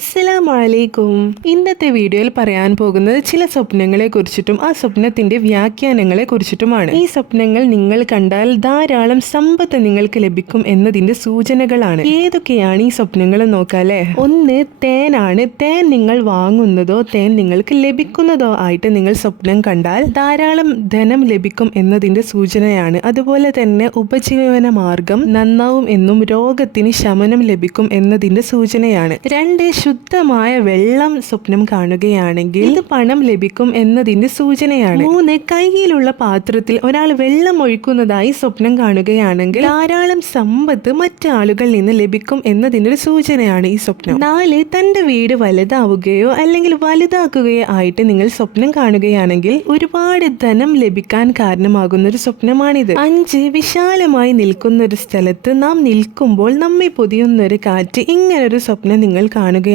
അസ്സലാമലൈക്കും. ഇന്നത്തെ വീഡിയോയിൽ പറയാൻ പോകുന്നത് ചില സ്വപ്നങ്ങളെ കുറിച്ചിട്ടും ആ സ്വപ്നത്തിന്റെ വ്യാഖ്യാനങ്ങളെ കുറിച്ചിട്ടുമാണ്. ഈ സ്വപ്നങ്ങൾ നിങ്ങൾ കണ്ടാൽ ധാരാളം സമ്പത്ത് നിങ്ങൾക്ക് ലഭിക്കും എന്നതിന്റെ സൂചനകളാണ്. ഏതൊക്കെയാണ് ഈ സ്വപ്നങ്ങൾ നോക്കാല്ലേ ഒന്ന് തേനാണ്. തേൻ നിങ്ങൾ വാങ്ങുന്നതോ തേൻ നിങ്ങൾക്ക് ലഭിക്കുന്നതോ ആയിട്ട് നിങ്ങൾ സ്വപ്നം കണ്ടാൽ ധാരാളം ധനം ലഭിക്കും എന്നതിന്റെ സൂചനയാണ്. അതുപോലെ തന്നെ ഉപജീവന മാർഗം നന്നാവും എന്നും രോഗത്തിന് ശമനം ലഭിക്കും എന്നതിന്റെ സൂചനയാണ്. രണ്ട് ശുദ്ധമായ വെള്ളം സ്വപ്നം കാണുകയാണെങ്കിൽ ഇത് പണം ലഭിക്കും എന്നതിന്റെ സൂചനയാണ്. മൂന്ന് കയ്യിലുള്ള പാത്രത്തിൽ ഒരാൾ വെള്ളം ഒഴിക്കുന്നതായി സ്വപ്നം കാണുകയാണെങ്കിൽ ധാരാളം സമ്പത്ത് മറ്റാളുകളിൽ നിന്ന് ലഭിക്കും എന്നതിന്റെ ഒരു സൂചനയാണ് ഈ സ്വപ്നം. നാല് തന്റെ വീട് വലുതാവുകയോ അല്ലെങ്കിൽ വലുതാക്കുകയോ ആയിട്ട് നിങ്ങൾ സ്വപ്നം കാണുകയാണെങ്കിൽ ഒരുപാട് ധനം ലഭിക്കാൻ കാരണമാകുന്ന ഒരു സ്വപ്നമാണിത്. അഞ്ച് വിശാലമായി നിൽക്കുന്ന ഒരു സ്ഥലത്ത് നാം നിൽക്കുമ്പോൾ നമ്മെ പൊതിയുന്ന ഒരു കാറ്റ് ഇങ്ങനൊരു സ്വപ്നം നിങ്ങൾ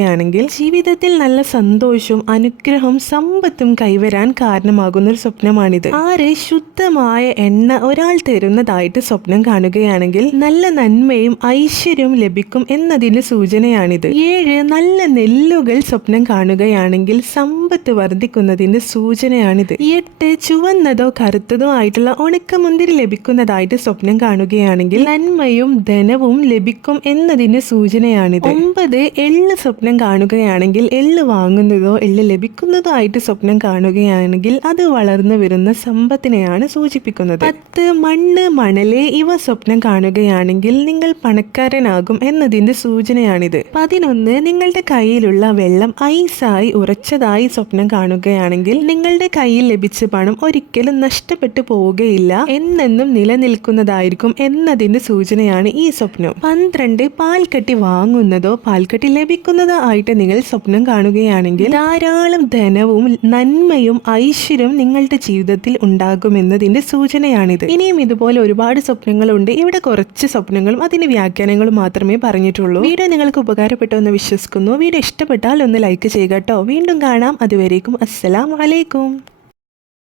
കാണുകയാണെങ്കിൽ ജീവിതത്തിൽ നല്ല സന്തോഷവും അനുഗ്രഹവും സമ്പത്തും കൈവരാൻ കാരണമാകുന്ന ഒരു സ്വപ്നമാണിത്. ആര് ശുദ്ധമായ എണ്ണ ഒരാൾ തരുന്നതായിട്ട് സ്വപ്നം കാണുകയാണെങ്കിൽ നല്ല നന്മയും ഐശ്വര്യവും ലഭിക്കും എന്നതിന്റെ സൂചനയാണിത്. ഏഴ് നല്ല നെല്ലുകൾ സ്വപ്നം കാണുകയാണെങ്കിൽ സമ്പത്ത് വർദ്ധിക്കുന്നതിന്റെ സൂചനയാണിത്. എട്ട് ചുവന്നതോ കറുത്തതോ ആയിട്ടുള്ള ഉണക്കമുന്തിരി ലഭിക്കുന്നതായിട്ട് സ്വപ്നം കാണുകയാണെങ്കിൽ നന്മയും ധനവും ലഭിക്കും എന്നതിന്റെ സൂചനയാണിത്. ഒമ്പത് എള്ള് സ്വപ്നം കാണുകയാണെങ്കിൽ എള്ള് വാങ്ങുന്നതോ എള്ള് ലഭിക്കുന്നതോ ആയിട്ട് സ്വപ്നം കാണുകയാണെങ്കിൽ അത് വളർന്നു വരുന്ന സമ്പത്തിനെയാണ് സൂചിപ്പിക്കുന്നത്. പത്ത് മണ്ണ് മണൽ ഇവ സ്വപ്നം കാണുകയാണെങ്കിൽ നിങ്ങൾ പണക്കാരനാകും എന്നതിന്റെ സൂചനയാണിത്. പതിനൊന്ന് നിങ്ങളുടെ കയ്യിലുള്ള വെള്ളം ഐസായി ഉറച്ചതായി സ്വപ്നം കാണുകയാണെങ്കിൽ നിങ്ങളുടെ കയ്യിൽ ലഭിച്ച പണം ഒരിക്കലും നഷ്ടപ്പെട്ടു പോവുകയില്ല എന്നെന്നും നിലനിൽക്കുന്നതായിരിക്കും എന്നതിന്റെ സൂചനയാണ് ഈ സ്വപ്നം. പന്ത്രണ്ട് പാൽക്കട്ടി വാങ്ങുന്നതോ പാൽക്കട്ടി ലഭിക്കുന്നതോ ആയിട്ട് നിങ്ങൾ സ്വപ്നം കാണുകയാണെങ്കിൽ ധാരാളം ധനവും നന്മയും ഐശ്വര്യം നിങ്ങളുടെ ജീവിതത്തിൽ ഉണ്ടാകുമെന്നതിന്റെ സൂചനയാണിത്. ഇനിയും ഇതുപോലെ ഒരുപാട് സ്വപ്നങ്ങളുണ്ട്. ഇവിടെ കുറച്ച് സ്വപ്നങ്ങളും അതിന്റെ വ്യാഖ്യാനങ്ങളും മാത്രമേ പറഞ്ഞിട്ടുള്ളൂ. വീഡിയോ നിങ്ങൾക്ക് ഉപകാരപ്പെട്ടോ എന്ന് വിശ്വസിക്കുന്നു. വീഡിയോ ഇഷ്ടപ്പെട്ടാൽ ഒന്ന് ലൈക്ക് ചെയ്യുക കേട്ടോ. വീണ്ടും കാണാം. അതുവരേക്കും അസ്സലാം വലൈക്കും